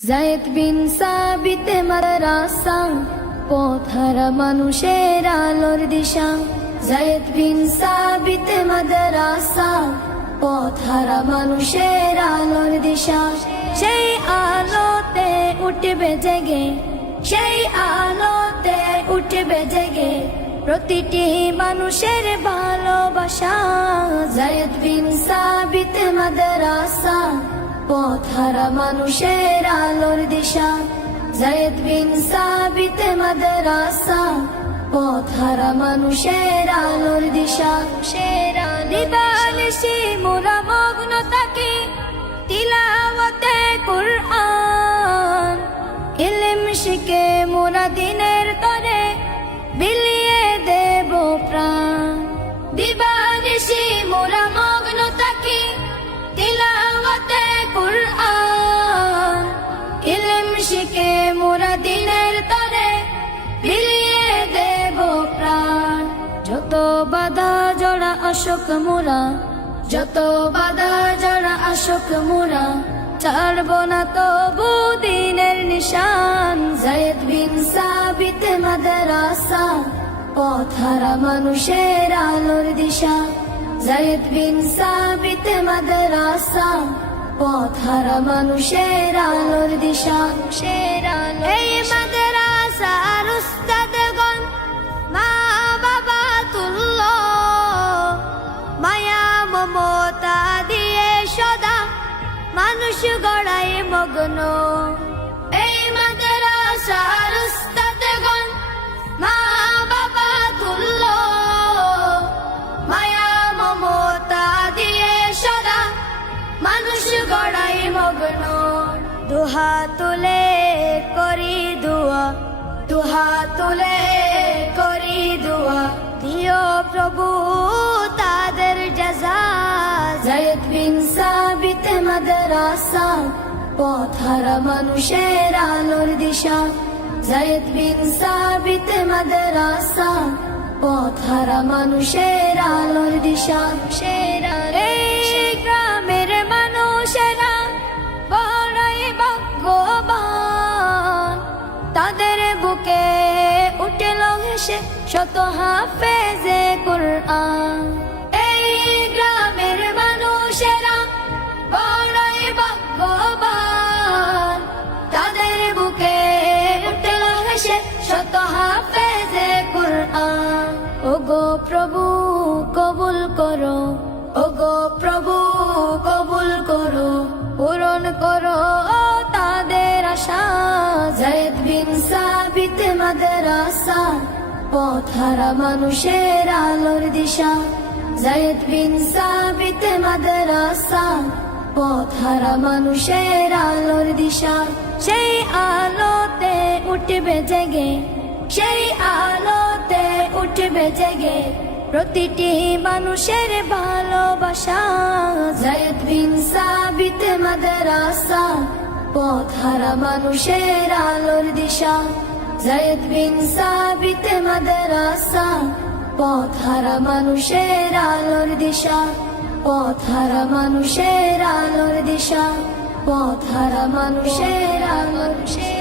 যায়েদ বিন সাবিত মাদ্রাসা, পথহারা মানুষের আলোর দিশা। যায়েদ বিন সাবিত মাদ্রাসা, পথহারা মানুষের আলোর দিশা। সেই আলোতে উঠবে জেগে, সেই আলোতে উঠবে জেগে প্রতিটি মানুষের ভালোবাসা। যায়েদ বিন সাবিত মাদ্রাসা, পথহারা মানুষের আলোর দিশা। যায়েদ বিন সাবিত মাদ্রাসা, পথহারা মানুষের আলোর দিশা। দিবানিশি মোরা মগ্ন থাকি তিলাওয়াতে কুরআন, ইলম শিখে মোরা দিনের তরে বিলিয়ে দেব প্রাণ। দিবানিশি মোরা মগ্ন থাকি তিলাওয়াতে কুরআন, ইলম শিখে মোরা দিনের তরে বিলিয়ে দেব প্রাণ। যত বাধা জড়া অশোক মোরা, যত বাধা জড়া অশোক মোরা, ছাড়ব না তবু দিনের নিশান। যায়েদ বিন সাবিত মাদ্রাসা, পথহারা মানুষের আলোর দিশা। যায়েদ বিন সাবিত মাদ্রাসা, পথহারা মানুষের আলোর দিশা। এই মাদ্রাসার উস্তাদগণ মা বাবা তুল্য, মায়া মমতা দিয়ে সদা মানুষ গড়াই মগ্ন। এই মাদ্রাসার উস্তাদগণ মা বাবা তুল্য, মায়া মমতা দিয়ে সদা মানুষ গড়াই মগ্ন। দুহা তুলে করি দুয়া, দুহা তুলে করি দুয়া, দিও প্রভু তাদের জাযা। যায়েদ বিন সাবিত মাদ্রাসা, পথহারা মানুষের আলোর দিশা। যায়েদ বিন সাবিত মাদ্রাসা, পথহারা মানুষের আলোর দিশা। এই গ্রামের মানুষেরা বড়ই ভাগ্যবান, তাদের বুকে উঠল হেসে শত হাফেজে কুরআন। এই গ্রামের মানুষেরা বড়ই ভাগ্যবান, তাদের বুকে উঠল হেসে শত হাফেজে কুরআন। ওগো প্রভু কবুল করো, ওগো প্রভু কবুল করো, পূরণ করো তাদের আশা। যায়েদ বিন সাবিত মাদ্রাসা, পথহারা মানুষের আলোর দিশা। যায়েদ বিন সাবিত মাদ্রাসা, পথহারা মানুষের আলোর দিশা। সেই আলোতে উঠবে জেগে, সেই আলোতে উঠবে জেগে প্রতিটি মানুষের ভালোবাসা। যায়েদ বিন সাবিত মাদ্রাসা, পথহারা মানুষের আলোর দিশা। যায়েদ বিন সাবিত মাদ্রাসা, পথহারা মানুষের আলোর দিশা। পথহারা মানুষের আলোর দিশা, পথহারা মানুষের আলোর দিশা।